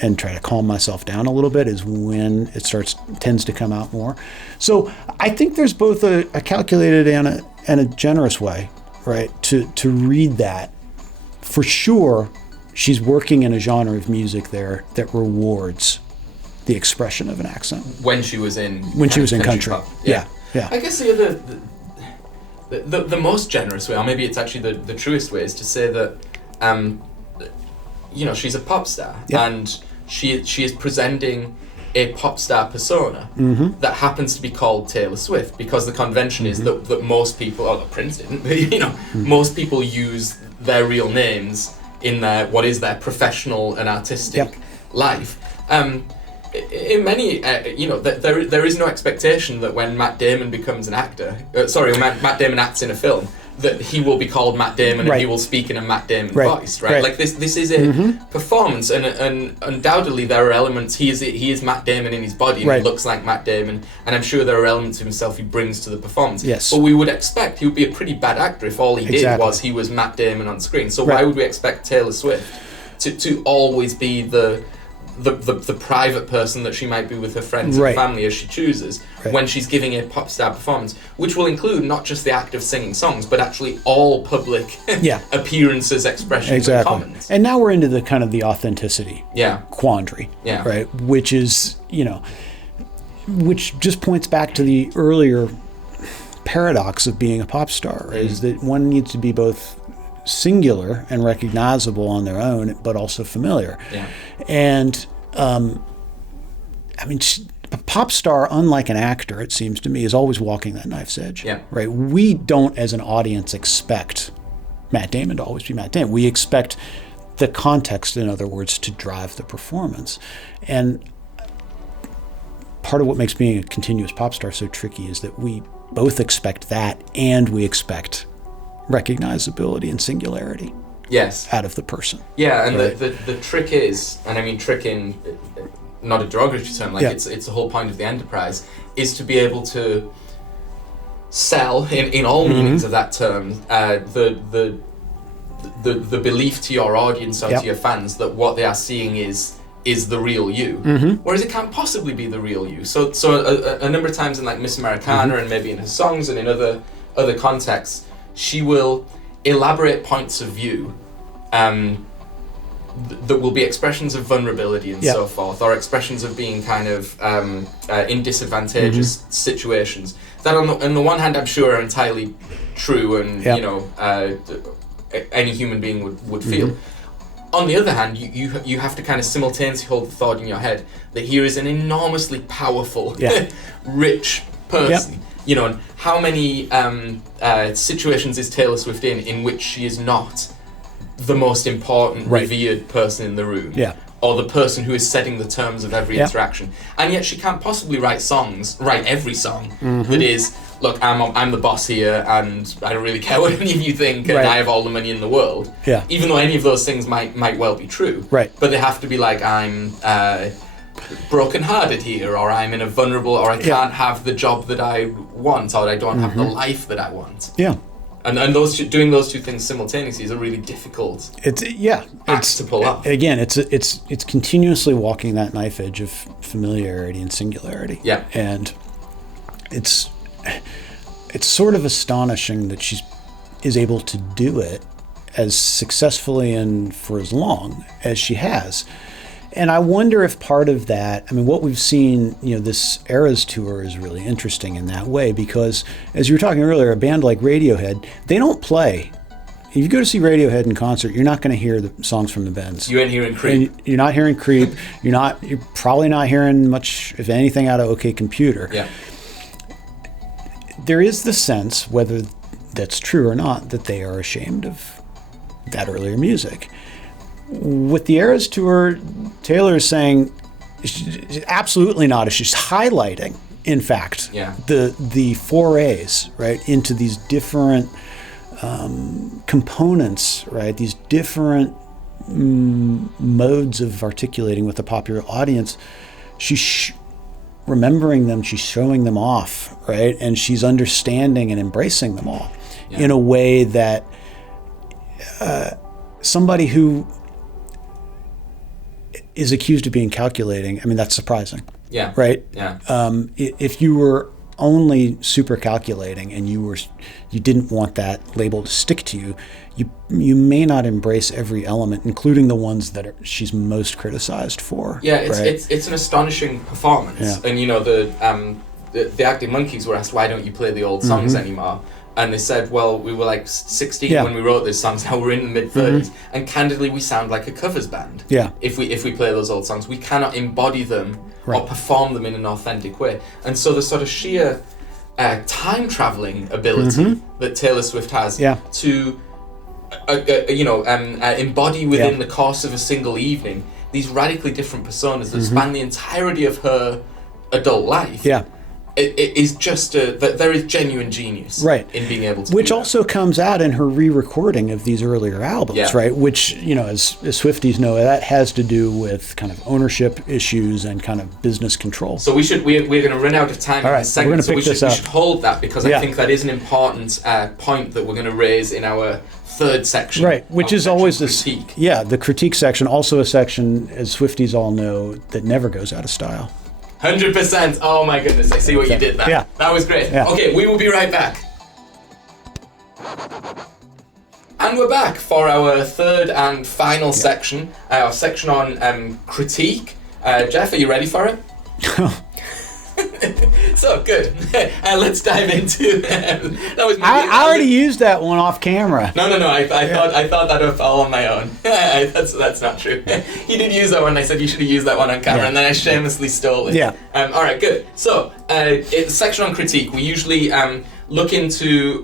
and try to calm myself down a little bit is when it tends to come out more. So I think there's both a calculated and a generous way, right, to read that. For sure, she's working in a genre of music there that rewards the expression of an accent. When she was in country. Yeah. I guess the most generous way, or maybe it's actually the truest way, is to say that she's a pop star, and she is presenting a pop star persona that happens to be called Taylor Swift, because the convention is that most people, although Prince didn't, but most people use their real names in their professional and artistic life. In many, there is no expectation that when Matt Damon becomes an actor, Matt Damon acts in a film, that he will be called Matt Damon and he will speak in a Matt Damon voice, right? Like this is a performance, and undoubtedly there are elements. He is Matt Damon in his body, and he looks like Matt Damon, and I'm sure there are elements of himself he brings to the performance. Yes. But we would expect he would be a pretty bad actor if all he did was he was Matt Damon on screen. So why would we expect Taylor Swift to always be the private person that she might be with her friends and family as she chooses when she's giving a pop star performance, which will include not just the act of singing songs, but actually all public appearances, expressions, and comments. And now we're into the kind of the authenticity quandary, right? Which is, which just points back to the earlier paradox of being a pop star, is that one needs to be both singular and recognizable on their own, but also familiar. Yeah. And a pop star, unlike an actor, it seems to me, is always walking that knife's edge. Yeah. Right? We don't, as an audience, expect Matt Damon to always be Matt Damon. We expect the context, in other words, to drive the performance. And part of what makes being a continuous pop star so tricky is that we both expect that, and we expect recognizability and singularity. Yes. Out of the person. Yeah, and right? the trick is, and I mean trick in not a derogatory term, like it's the whole point of the enterprise, is to be able to sell in all meanings of that term the belief to your audience or to your fans that what they are seeing is the real you, whereas it can't possibly be the real you. So a number of times in like Miss Americana and maybe in her songs and in other contexts, she will elaborate points of view that will be expressions of vulnerability and so forth, or expressions of being kind of in disadvantageous situations that on the one hand I'm sure are entirely true and you know any human being would feel. On the other hand, you have to kind of simultaneously hold the thought in your head that here is an enormously powerful, rich person. You know, and how many situations is Taylor Swift in which she is not the most important, revered person in the room, or the person who is setting the terms of every interaction, and yet she can't possibly write every song that is, look, I'm the boss here, and I don't really care what any of you think, and I have all the money in the world. Yeah. Even though any of those things might well be true. Right. But they have to be like, I'm broken-hearted here, or I'm in a vulnerable, or I can't have the job that I want, or I don't have the life that I want. Yeah. And doing those two things simultaneously is a really difficult act to pull off. Again, it's continuously walking that knife edge of familiarity and singularity. Yeah. And it's sort of astonishing that she is able to do it as successfully and for as long as she has. And I wonder if part of that, I mean, what we've seen, this Eras tour is really interesting in that way, because as you were talking earlier, a band like Radiohead, they don't play. If you go to see Radiohead in concert, you're not going to hear the songs from the Bends. You ain't hearing Creep. You're not hearing Creep. You're probably not hearing much, if anything, out of OK Computer. Yeah. There is the sense, whether that's true or not, that they are ashamed of that earlier music. With the Eras tour, Taylor is saying she's absolutely not. She's highlighting, in fact, the forays into these different components, these different modes of articulating with the popular audience. She's remembering them. She's showing them off, and she's understanding and embracing them all in a way that somebody who is accused of being calculating, I mean, that's surprising. Yeah. Right? Yeah. If you were only super calculating and you didn't want that label to stick to you, you may not embrace every element, including the ones that she's most criticized for. Yeah, it's an astonishing performance. Yeah. And the Arctic Monkeys were asked, why don't you play the old songs anymore? And they said, well, we were like 16 when we wrote these songs. Now we're in the mid-30s, and candidly, we sound like a covers band. Yeah. If we play those old songs, we cannot embody them or perform them in an authentic way. And so the sort of sheer time traveling ability that Taylor Swift has to, embody within the course of a single evening these radically different personas that span the entirety of her adult life. Yeah. It is just that there is genuine genius in being able to which do also comes out in her re-recording of these earlier albums, which, as Swifties know, that has to do with kind of ownership issues and kind of business control. So we're going to run out of time in this segment, so we should hold that, because I think that is an important point that we're going to raise in our third section. Right, which is always critique. The critique section, also a section, as Swifties all know, that never goes out of style. 100%. Oh my goodness, I see what you did there. Yeah. That was great. Yeah. Okay, we will be right back. And we're back for our third and final section, our section on critique. Jeff, are you ready for it? So good. Let's dive into. That was. I already used that one off camera. No. I thought that up all on my own. That's not true. You did use that one. I said you should have used that one on camera, and then I shamelessly stole it. Yeah. All right. Good. So, it's section on critique. We usually look into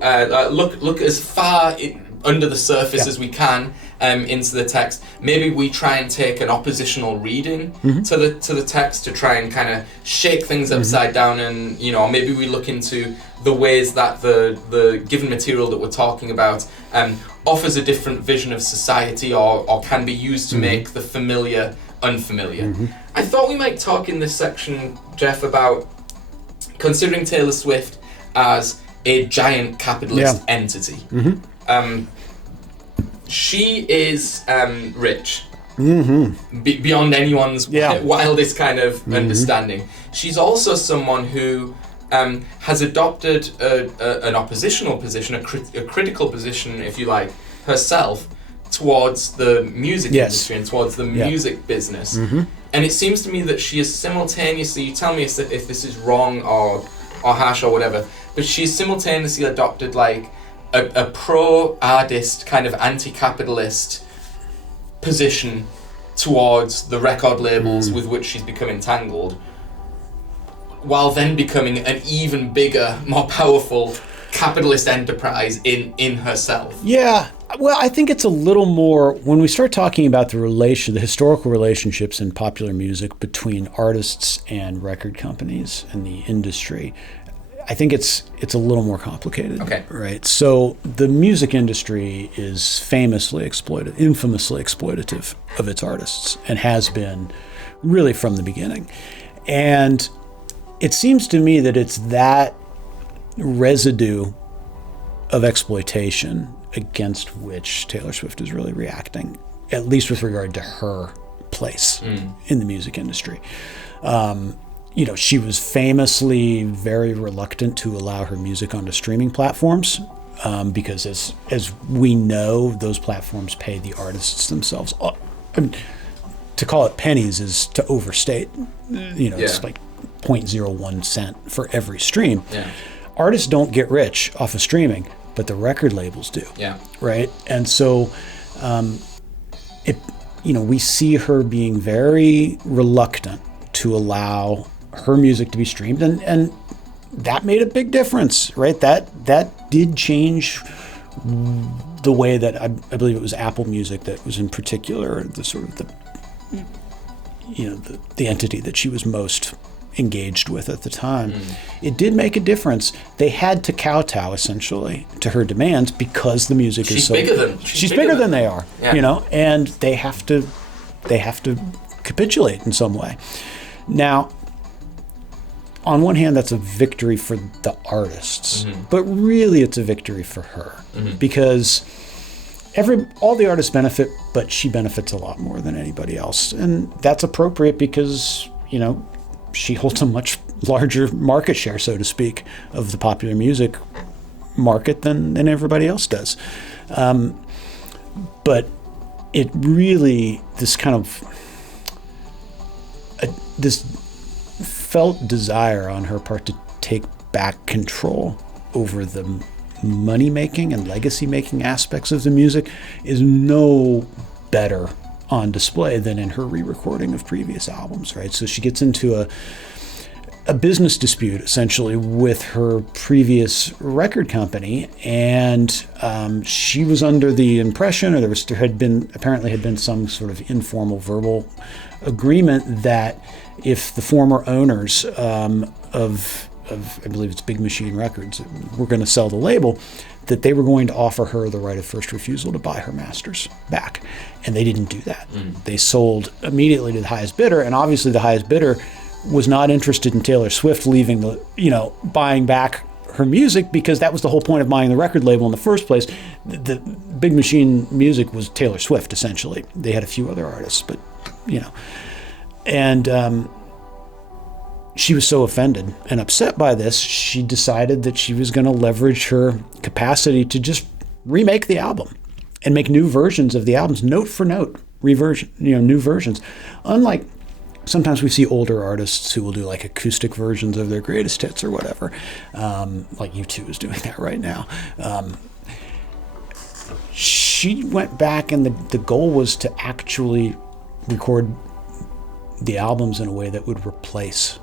look as far under the surface as we can into the text. Maybe we try and take an oppositional reading to the text to try and kind of shake things upside down, and maybe we look into the ways that the given material that we're talking about offers a different vision of society or can be used to make the familiar unfamiliar. I thought we might talk in this section, Jeff, about considering Taylor Swift as a giant capitalist entity. She is rich beyond anyone's wildest kind of understanding. She's also someone who has adopted an oppositional position, a critical position, if you like, herself towards the music industry and towards the music business. And it seems to me that she is simultaneously, you tell me if this is wrong or harsh or whatever, but she's simultaneously adopted like a pro-artist kind of anti-capitalist position towards the record labels with which she's become entangled, while then becoming an even bigger, more powerful capitalist enterprise in herself. Yeah. Well, I think it's a little more, when we start talking about the historical relationships in popular music between artists and record companies and the industry, I think it's a little more complicated. Okay. Right. So the music industry is infamously exploitative of its artists, and has been really from the beginning. And it seems to me that it's that residue of exploitation against which Taylor Swift is really reacting, at least with regard to her place in the music industry. She was famously very reluctant to allow her music onto streaming platforms because, as we know, those platforms pay the artists themselves. I mean, to call it pennies is to overstate. It's like 0.01 cent for every stream. Yeah. Artists don't get rich off of streaming, but the record labels do. Yeah. Right? And so we see her being very reluctant to allow her music to be streamed, and that made a big difference, right? That did change the way that I believe it was Apple Music that was in particular the sort of the entity that she was most engaged with at the time. It did make a difference. They had to kowtow essentially to her demands because the music is so bigger she's bigger than they are, and they have to capitulate in some way. Now, on one hand, that's a victory for the artists, but really it's a victory for her because all the artists benefit, but she benefits a lot more than anybody else. And that's appropriate because, she holds a much larger market share, so to speak, of the popular music market than everybody else does. But it really, this kind of, this felt desire on her part to take back control over the money-making and legacy-making aspects of the music is no better on display than in her re-recording of previous albums, right? So she gets into a business dispute, essentially, with her previous record company, and she was under the impression, or there had been some sort of informal verbal agreement that if the former owners of I believe it's Big Machine Records were going to sell the label, that they were going to offer her the right of first refusal to buy her masters back. And they didn't do that. They sold immediately to the highest bidder, and obviously the highest bidder was not interested in Taylor Swift leaving buying back her music, because that was the whole point of buying the record label in the first place. The Big Machine Music was Taylor Swift, essentially. They had a few other artists, but, and she was so offended and upset by this, she decided that she was going to leverage her capacity to just remake the album and make new versions of the albums, note for note, new versions. Unlike sometimes we see older artists who will do like acoustic versions of their greatest hits or whatever. Like U2 is doing that right now. She went back, and the goal was to actually record the albums in a way that would replace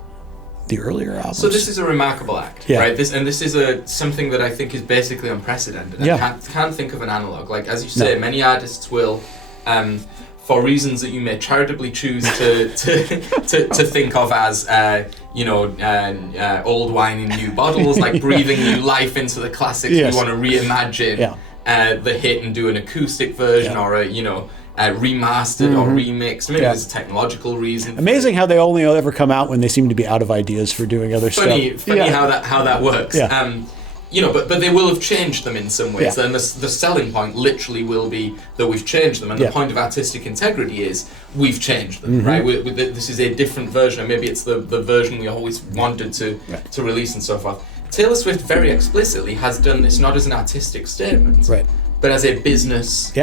the earlier albums. So this is a remarkable act, right? This is something that I think is basically unprecedented. I can't think of an analog. Like, as you say, many artists will, for reasons that you may charitably choose to think of as, old wine in new bottles, like breathing new life into the classics. You want to reimagine the hit and do an acoustic version or a remastered or remixed. Maybe there's a technological reason. Amazing how they only ever come out when they seem to be out of ideas for doing other stuff. Funny how that works. But they will have changed them in some ways. And the selling point literally will be that we've changed them. And the point of artistic integrity is we've changed them, right? This is a different version, and maybe it's the version we always wanted to release and so forth. Taylor Swift very explicitly has done this not as an artistic statement, but as a business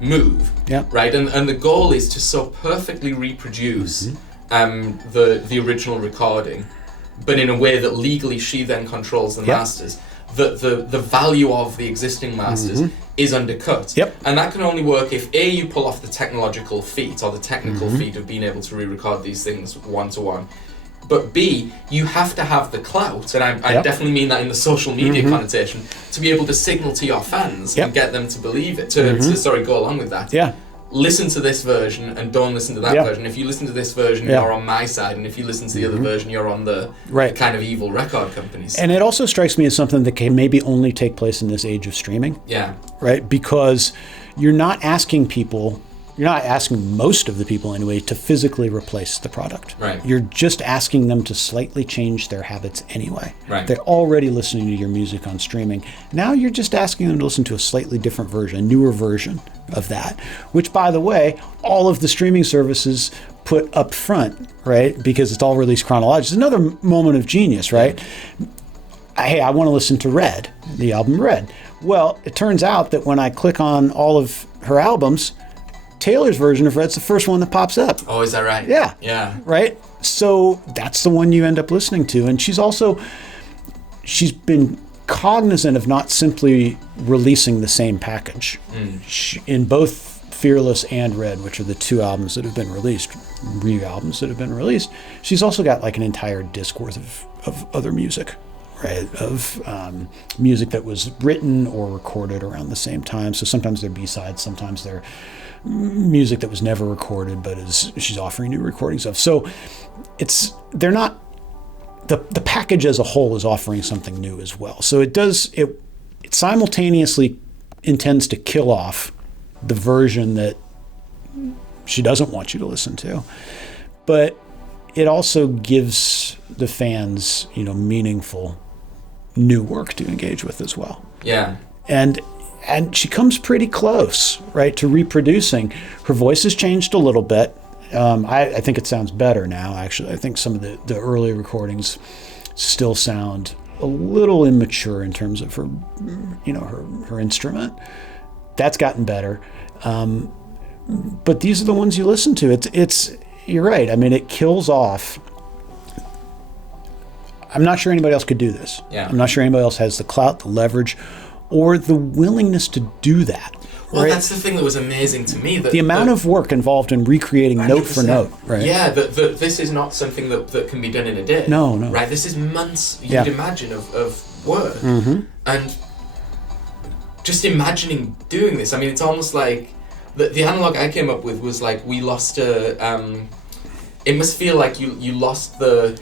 move, right? And the goal is to so perfectly reproduce the original recording, but in a way that legally she then controls the masters. That the value of the existing masters is undercut. And that can only work if A, you pull off the technological feat or the technical feat of being able to re-record these things one-to-one. But B, you have to have the clout, and I definitely mean that in the social media connotation, to be able to signal to your fans and get them to believe it, to go along with that. Listen to this version and don't listen to that version. If you listen to this version, you're on my side, and if you listen to the other version, you're on the kind of evil record companies. And it also strikes me as something that can maybe only take place in this age of streaming. Right? Because you're not asking most of the people anyway to physically replace the product. You're just asking them to slightly change their habits anyway. They're already listening to your music on streaming. Now you're just asking them to listen to a slightly different version, a newer version of that, which, by the way, all of the streaming services put up front, right? Because it's all released chronologically. It's another moment of genius, right? Hey, I want to listen to Red, the album Red. Well, it turns out that when I click on all of her albums, Taylor's version of Red's the first one that pops up. Oh, is that right? Yeah. Right? So that's the one you end up listening to. And she's been cognizant of not simply releasing the same package. In both Fearless and Red, which are the two albums that have been released, re-albums that have been released, she's also got like an entire disc worth of other music. Right, of music that was written or recorded around the same time. So sometimes they're B-sides, sometimes they're music that was never recorded, but she's offering new recordings of. So they're not, the package as a whole is offering something new as well. So it simultaneously intends to kill off the version that she doesn't want you to listen to, but it also gives the fans, meaningful new work to engage with as well. And she comes pretty close, right, to reproducing. Her voice has changed a little bit. I think it sounds better now, actually. I think some of the early recordings still sound a little immature in terms of her, her instrument. That's gotten better. But these are the ones you listen to. You're right. I mean, it kills off. I'm not sure anybody else could do this. I'm not sure anybody else has the clout, the leverage, or the willingness to do that. Well, that's the thing that was amazing to me. The amount of work involved in recreating 100%. Note for note, right? Yeah, this is not something that can be done in a day. No. Right, this is months, you'd imagine, of work. And just imagining doing this, I mean, it's almost like, the analog I came up with was like, we lost it must feel like you lost the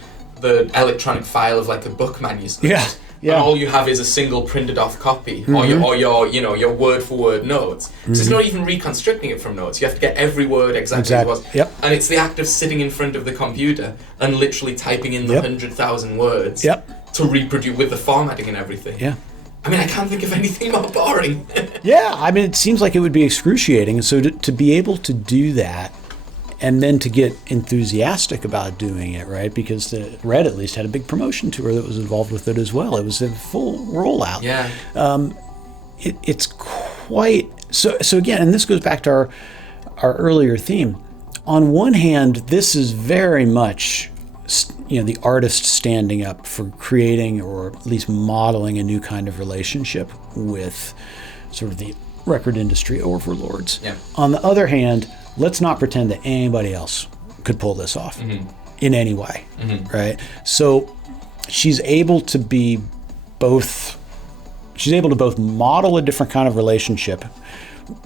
electronic file of like a book manuscript. And all you have is a single printed off copy, or your word for word notes. So it's not even reconstructing it from notes. You have to get every word exactly as it was. And it's the act of sitting in front of the computer and literally typing in the 100,000 words to reproduce with the formatting and everything. I mean, I can't think of anything more boring. I mean, it seems like it would be excruciating. So to be able to do that, and then to get enthusiastic about doing it, right? Because the Red at least had a big promotion tour that was involved with it as well. It was a full rollout. It's quite so. Again, and this goes back to our earlier theme. on one hand, this is very much, the artist standing up for creating or at least modeling a new kind of relationship with sort of the record industry overlords. Yeah. On the other hand, let's not pretend that anybody else could pull this off in any way, right? So she's able to be both. She's able to both model a different kind of relationship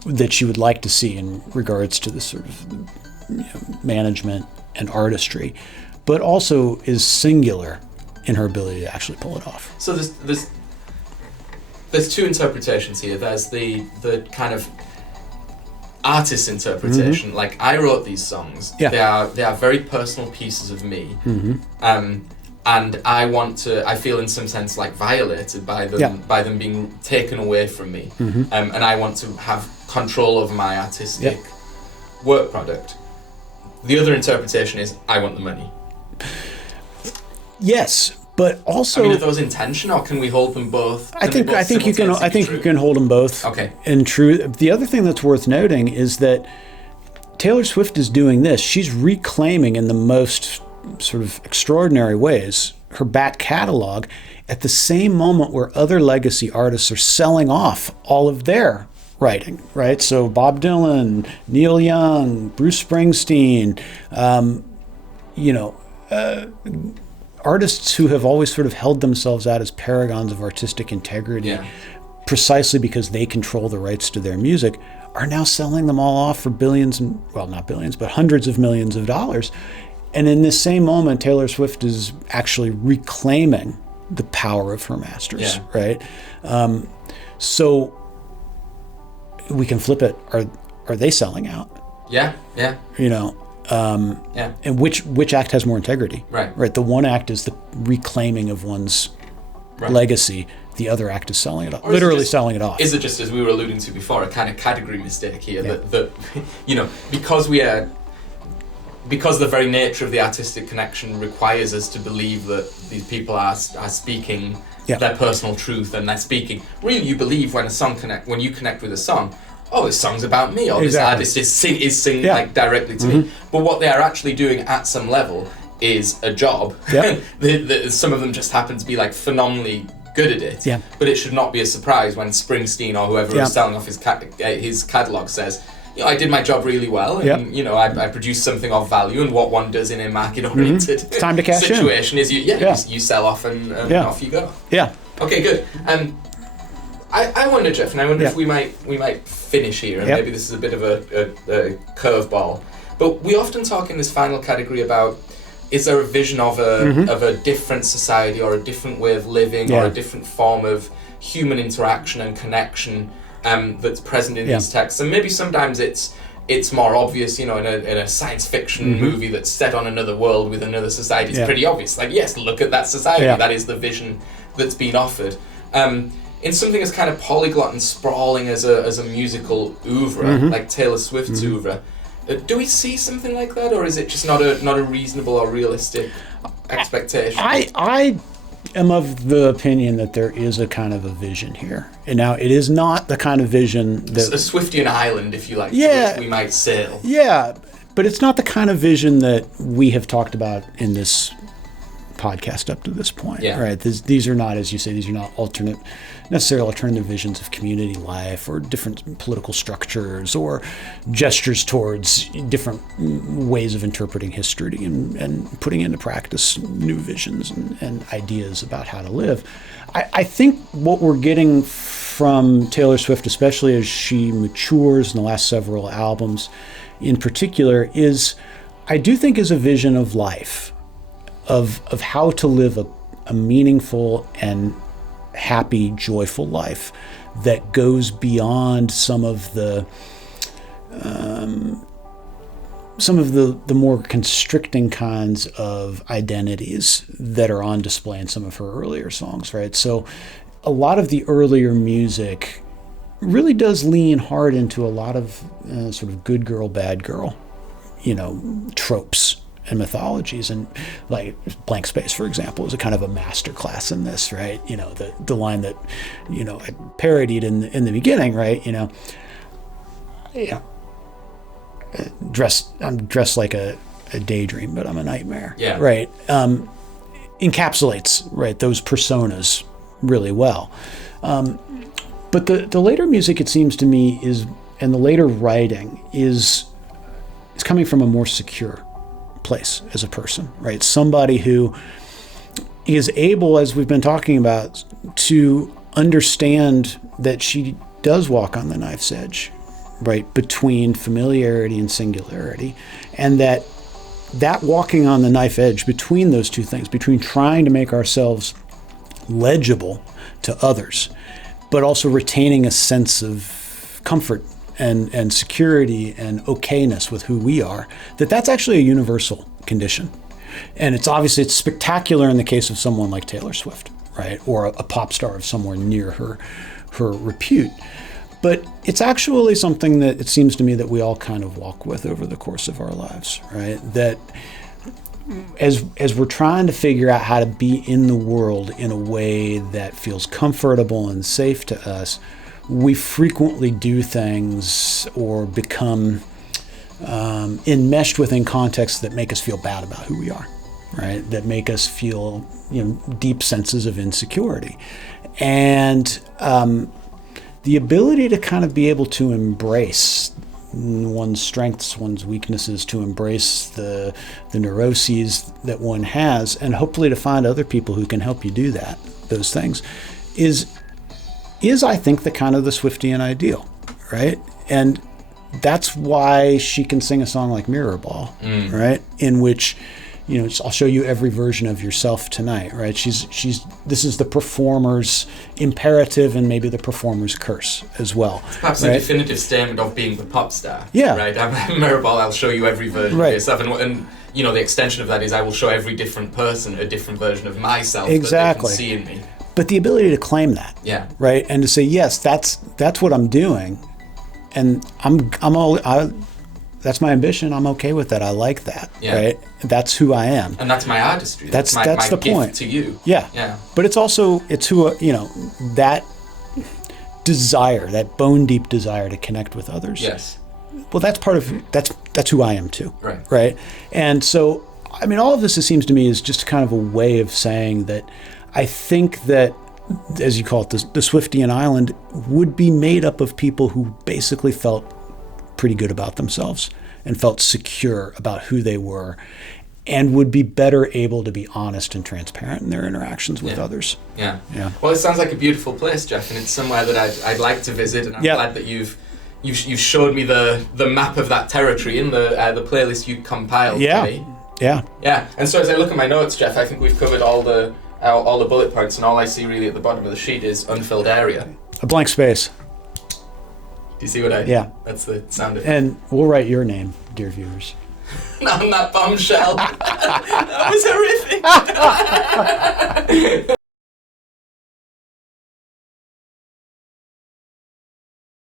that she would like to see in regards to the sort of management and artistry, but also is singular in her ability to actually pull it off. So there's two interpretations here. There's the kind of artist interpretation. Like, I wrote these songs. Yeah. They are very personal pieces of me. And I feel in some sense like violated by them being taken away from me. And I want to have control over my artistic work product. The other interpretation is, I want the money. Yes, but also, I mean, are those intention, or can we hold them both? I think you can hold them both. Okay. And true. The other thing that's worth noting is that Taylor Swift is doing this. She's reclaiming in the most sort of extraordinary ways her back catalog at the same moment where other legacy artists are selling off all of their writing, right? So Bob Dylan, Neil Young, Bruce Springsteen, artists who have always sort of held themselves out as paragons of artistic integrity, precisely because they control the rights to their music, are now selling them all off for billions, and, well, not billions, but hundreds of millions of dollars. And in this same moment, Taylor Swift is actually reclaiming the power of her masters, right? So we can flip it. Are they selling out? Yeah. And which act has more integrity? Right. The one act is the reclaiming of one's legacy. The other act is selling it off, literally selling it off. Is it just, as we were alluding to before, a kind of category mistake here that because the very nature of the artistic connection requires us to believe that these people are speaking their personal truth, and they're speaking. Really, you believe when you connect with a song. Oh, this song's about me, or this artist is singing like directly to me. But what they are actually doing at some level is a job. Some of them just happen to be like phenomenally good at it. But it should not be a surprise when Springsteen or whoever is selling off his catalog says, I did my job really well, and I produced something of value. And what one does in a market-oriented time to cash situation is you sell off and off you go. Okay, good. I wonder, Jeff, and I wonder if we might finish here, and maybe this is a bit of a curveball, but we often talk in this final category about, is there a vision of a different society or a different way of living or a different form of human interaction and connection that's present in these texts? And maybe sometimes it's more obvious, in a science fiction movie that's set on another world with another society. It's pretty obvious. Like, yes, look at that society. That is the vision that's been offered. In something as kind of polyglot and sprawling as a musical oeuvre, like Taylor Swift's oeuvre, do we see something like that, or is it just not a reasonable or realistic expectation? I am of the opinion that there is a kind of a vision here. And now, it is not the kind of vision that... a Swiftian island, if you like, to which we might sail. Yeah, but it's not the kind of vision that we have talked about in this podcast up to this point, right? These are not, as you say, these are not necessarily alternative visions of community life or different political structures or gestures towards different ways of interpreting history and putting into practice new visions and ideas about how to live. I think what we're getting from Taylor Swift, especially as she matures in the last several albums in particular, is a vision of life, of how to live a meaningful and happy, joyful life that goes beyond some of the more constricting kinds of identities that are on display in some of her earlier songs, right? So a lot of the earlier music really does lean hard into a lot of sort of good girl, bad girl, tropes and mythologies. And like Blank Space, for example, is a kind of a masterclass in this, right? The line that, I parodied in the beginning, right? I'm dressed like a daydream, but I'm a nightmare. Yeah. Right. Encapsulates, right, those personas really well. But the later music, it seems to me, and the later writing is coming from a more secure place as a person, right? Somebody who is able, as we've been talking about, to understand that she does walk on the knife's edge, right, between familiarity and singularity, and that walking on the knife edge between those two things, between trying to make ourselves legible to others, but also retaining a sense of comfort and security and okayness with who we are, that's actually a universal condition. And it's spectacular in the case of someone like Taylor Swift, right? Or a pop star of somewhere near her repute. But it's actually something that it seems to me that we all kind of walk with over the course of our lives, right? That as we're trying to figure out how to be in the world in a way that feels comfortable and safe to us, we frequently do things or become enmeshed within contexts that make us feel bad about who we are, right? That make us feel, deep senses of insecurity. And the ability to kind of be able to embrace one's strengths, one's weaknesses, to embrace the neuroses that one has, and hopefully to find other people who can help you do those things, is I think the kind of the Swiftian ideal, right? And that's why she can sing a song like Mirror Ball, right? In which, I'll show you every version of yourself tonight, right? This is the performer's imperative and maybe the performer's curse as well. It's perhaps right? a definitive statement of being the pop star. Yeah. Right? Mirror Ball, I'll show you every version of yourself. And the extension of that is I will show every different person a different version of myself exactly. that they can see in me. But the ability to claim that, right, and to say, yes, that's what I'm doing, and that's my ambition. I'm okay with that. I like that, right? That's who I am, and that's my artistry. That's my the gift point to you. Yeah. But it's who that desire, that bone deep desire to connect with others. Yes. Well, that's who I am too. Right. Right. And so, all of this, it seems to me, is just kind of a way of saying that I think that, as you call it, the Swiftian Island would be made up of people who basically felt pretty good about themselves and felt secure about who they were, and would be better able to be honest and transparent in their interactions with others. Yeah. Well, it sounds like a beautiful place, Jeff, and it's somewhere that I'd like to visit, and I'm glad that you've showed me the map of that territory in the playlist you compiled for me. Yeah. And so as I look at my notes, Jeff, I think we've covered all the bullet points, and all I see really at the bottom of the sheet is unfilled area. A blank space. Do you see what I... Yeah. That's the sound effect. And we'll write your name, dear viewers. On that bombshell. That was horrific.